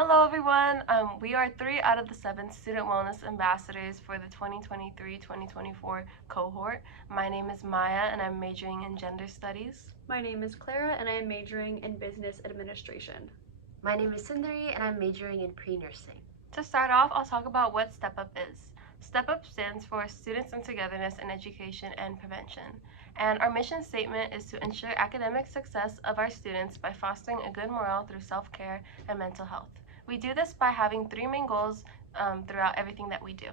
Hello everyone, we are 3 out of the 7 Student Wellness Ambassadors for the 2023-2024 cohort. My name is Maya and I'm majoring in Gender Studies. My name is Clara and I am majoring in Business Administration. My name is Sundari and I'm majoring in pre-nursing. To start off, I'll talk about what Step Up is. Step Up stands for Students in Togetherness in Education and Prevention. And our mission statement is to ensure academic success of our students by fostering a good morale through self-care and mental health. We do this by having 3 main goals throughout everything that we do.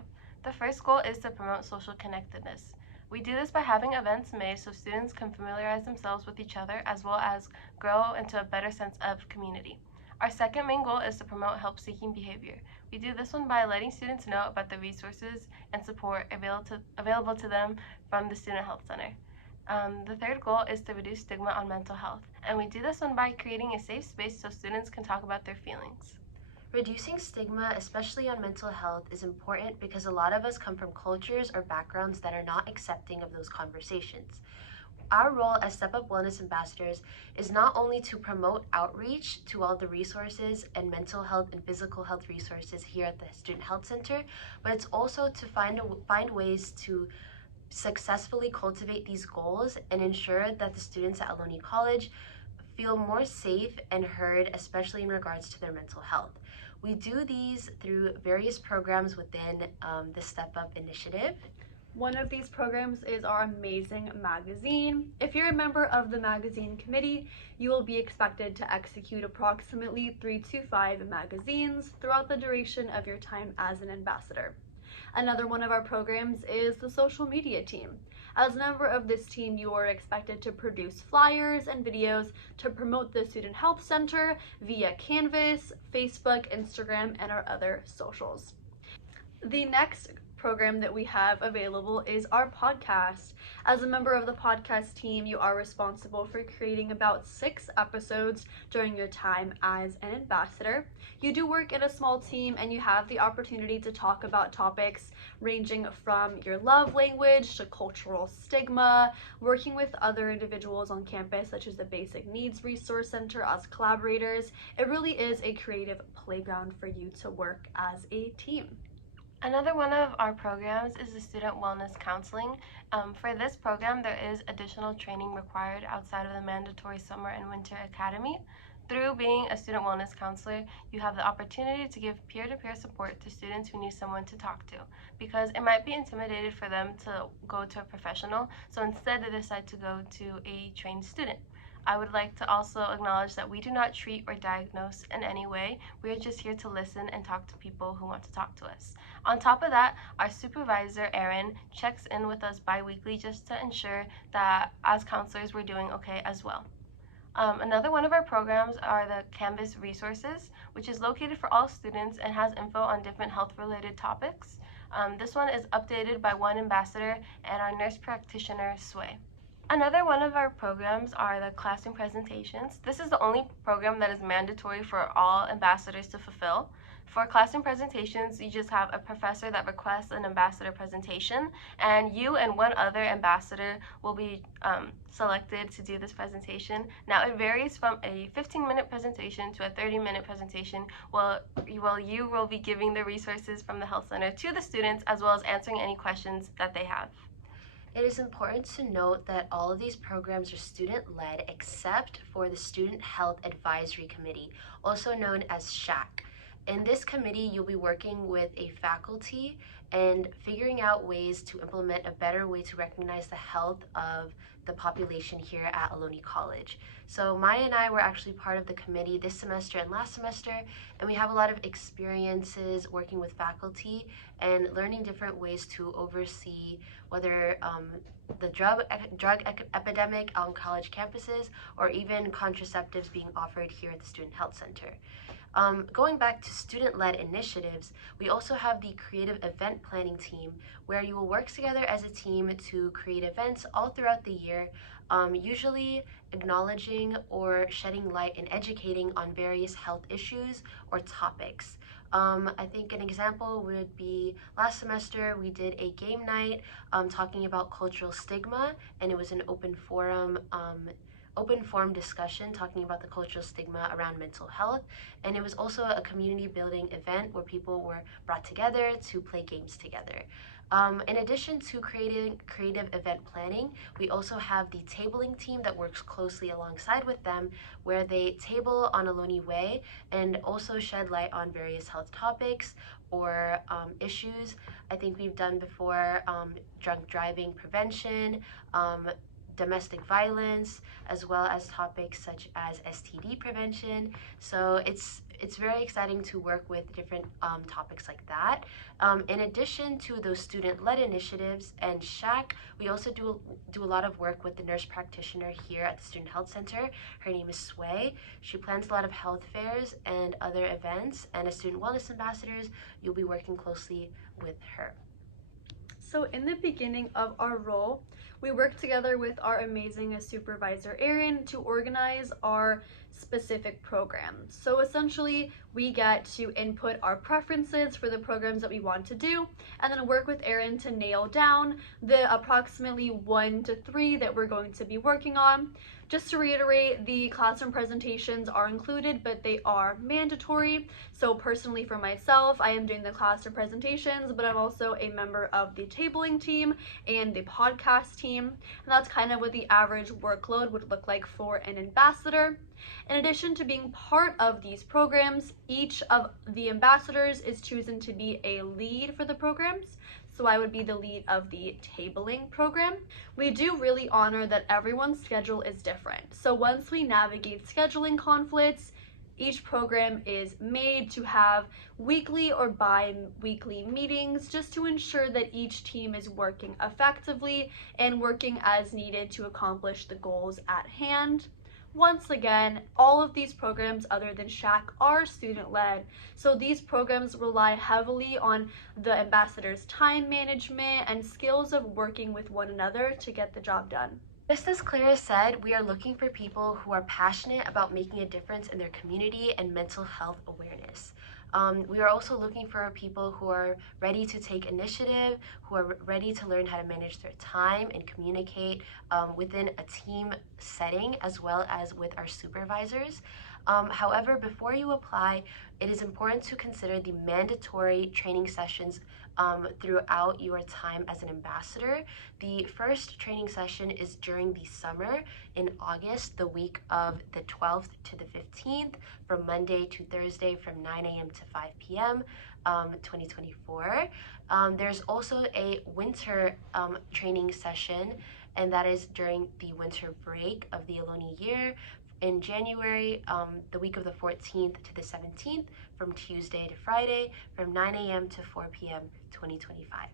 The first goal is to promote social connectedness. We do this by having events made so students can familiarize themselves with each other as well as grow into a better sense of community. Our second main goal is to promote help-seeking behavior. We do this one by letting students know about the resources and support available to them from the Student Health Center. The third goal is to reduce stigma on mental health, and we do this one by creating a safe space so students can talk about their feelings. Reducing stigma, especially on mental health, is important because a lot of us come from cultures or backgrounds that are not accepting of those conversations. Our role as Step Up Wellness Ambassadors is not only to promote outreach to all the resources and mental health and physical health resources here at the Student Health Center, but it's also to find ways to successfully cultivate these goals and ensure that the students at Ohlone College feel more safe and heard, especially in regards to their mental health. We do these through various programs within the Step Up initiative. One of these programs is our amazing magazine. If you're a member of the magazine committee, you will be expected to execute approximately 3 to 5 magazines throughout the duration of your time as an ambassador. Another one of our programs is the social media team. As a member of this team, you are expected to produce flyers and videos to promote the Student Health Center via Canvas, Facebook, Instagram, and our other socials. The next program that we have available is our podcast. As a member of the podcast team, you are responsible for creating about 6 episodes during your time as an ambassador. You do work in a small team and you have the opportunity to talk about topics ranging from your love language to cultural stigma, working with other individuals on campus such as the Basic Needs Resource Center as collaborators. It really is a creative playground for you to work as a team. Another one of our programs is the Student Wellness Counseling. For this program, there is additional training required outside of the mandatory summer and winter academy. Through being a student wellness counselor, you have the opportunity to give peer-to-peer support to students who need someone to talk to, because it might be intimidated for them to go to a professional, so instead they decide to go to a trained student. I would like to also acknowledge that we do not treat or diagnose in any way. We are just here to listen and talk to people who want to talk to us. On top of that, our supervisor, Erin, checks in with us bi-weekly just to ensure that as counselors we're doing okay as well. Another one of our programs are the Canvas resources, which is located for all students and has info on different health-related topics. This one is updated by one ambassador and our nurse practitioner, Sway. Another one of our programs are the classroom presentations. This is the only program that is mandatory for all ambassadors to fulfill. For classroom presentations, you just have a professor that requests an ambassador presentation, and you and one other ambassador will be selected to do this presentation. Now, it varies from a 15-minute presentation to a 30-minute presentation. You will be giving the resources from the health center to the students as well as answering any questions that they have. It is important to note that all of these programs are student-led except for the Student Health Advisory Committee, also known as SHAC. In this committee, you'll be working with a faculty and figuring out ways to implement a better way to recognize the health of the population here at Ohlone College. So Maya and I were actually part of the committee this semester and last semester, and we have a lot of experiences working with faculty and learning different ways to oversee whether the drug epidemic on college campuses or even contraceptives being offered here at the Student Health Center. Going back to student-led initiatives, we also have the creative event planning team where you will work together as a team to create events all throughout the year, usually acknowledging or shedding light and educating on various health issues or topics. I think an example would be last semester we did a game night talking about cultural stigma, and it was an open forum open forum discussion talking about the cultural stigma around mental health. And it was also a community building event where people were brought together to play games together. In addition to creative event planning, we also have the tabling team that works closely alongside with them, where they table on Ohlone Way and also shed light on various health topics or issues. I think we've done before drunk driving prevention, domestic violence, as well as topics such as STD prevention. So it's very exciting to work with different topics like that. In addition to those student-led initiatives and SHAC, we also do a lot of work with the nurse practitioner here at the Student Health Center. Her name is Sway. She plans a lot of health fairs and other events, and as Student Wellness Ambassadors, you'll be working closely with her. So in the beginning of our role, we work together with our amazing supervisor, Erin, to organize our specific programs. So essentially, we get to input our preferences for the programs that we want to do, and then work with Erin to nail down the approximately 1 to 3 that we're going to be working on. Just to reiterate, the classroom presentations are included, but they are mandatory. So personally for myself, I am doing the classroom presentations, but I'm also a member of the tabling team and the podcast team. And that's kind of what the average workload would look like for an ambassador. In addition to being part of these programs, each of the ambassadors is chosen to be a lead for the programs. So I would be the lead of the tabling program. We do really honor that everyone's schedule is different. So once we navigate scheduling conflicts, each program is made to have weekly or bi-weekly meetings just to ensure that each team is working effectively and working as needed to accomplish the goals at hand. Once again, all of these programs other than SHAC are student-led, so these programs rely heavily on the ambassador's time management and skills of working with one another to get the job done. Just as Clara said, we are looking for people who are passionate about making a difference in their community and mental health awareness. We are also looking for people who are ready to take initiative, who are ready to learn how to manage their time and communicate within a team setting, as well as with our supervisors. However, before you apply, it is important to consider the mandatory training sessions throughout your time as an ambassador. The first training session is during the summer in August, the week of the 12th to the 15th, from Monday to Thursday from 9 a.m. to 5 p.m. 2024. There's also a winter training session, and that is during the winter break of the Ohlone year in January, the week of the 14th to the 17th, from Tuesday to Friday, from 9 a.m. to 4 p.m. 2025.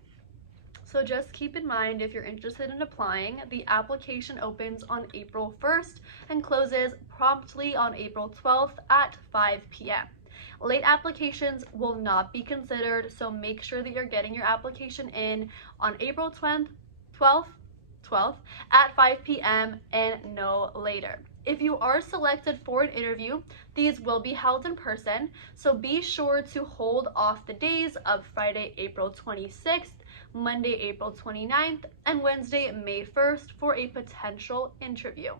So just keep in mind, if you're interested in applying, the application opens on April 1st and closes promptly on April 12th at 5 p.m. Late applications will not be considered, so make sure that you're getting your application in on April 12th at 5 p.m. and no later. If you are selected for an interview, these will be held in person, so be sure to hold off the days of Friday, April 26th, Monday, April 29th, and Wednesday, May 1st for a potential interview.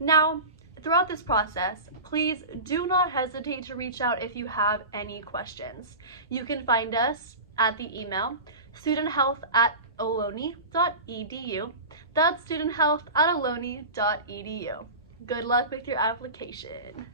Now, throughout this process, please do not hesitate to reach out if you have any questions. You can find us at the email studenthealth@ohlone.edu. That's studenthealth@ohlone.edu. Good luck with your application.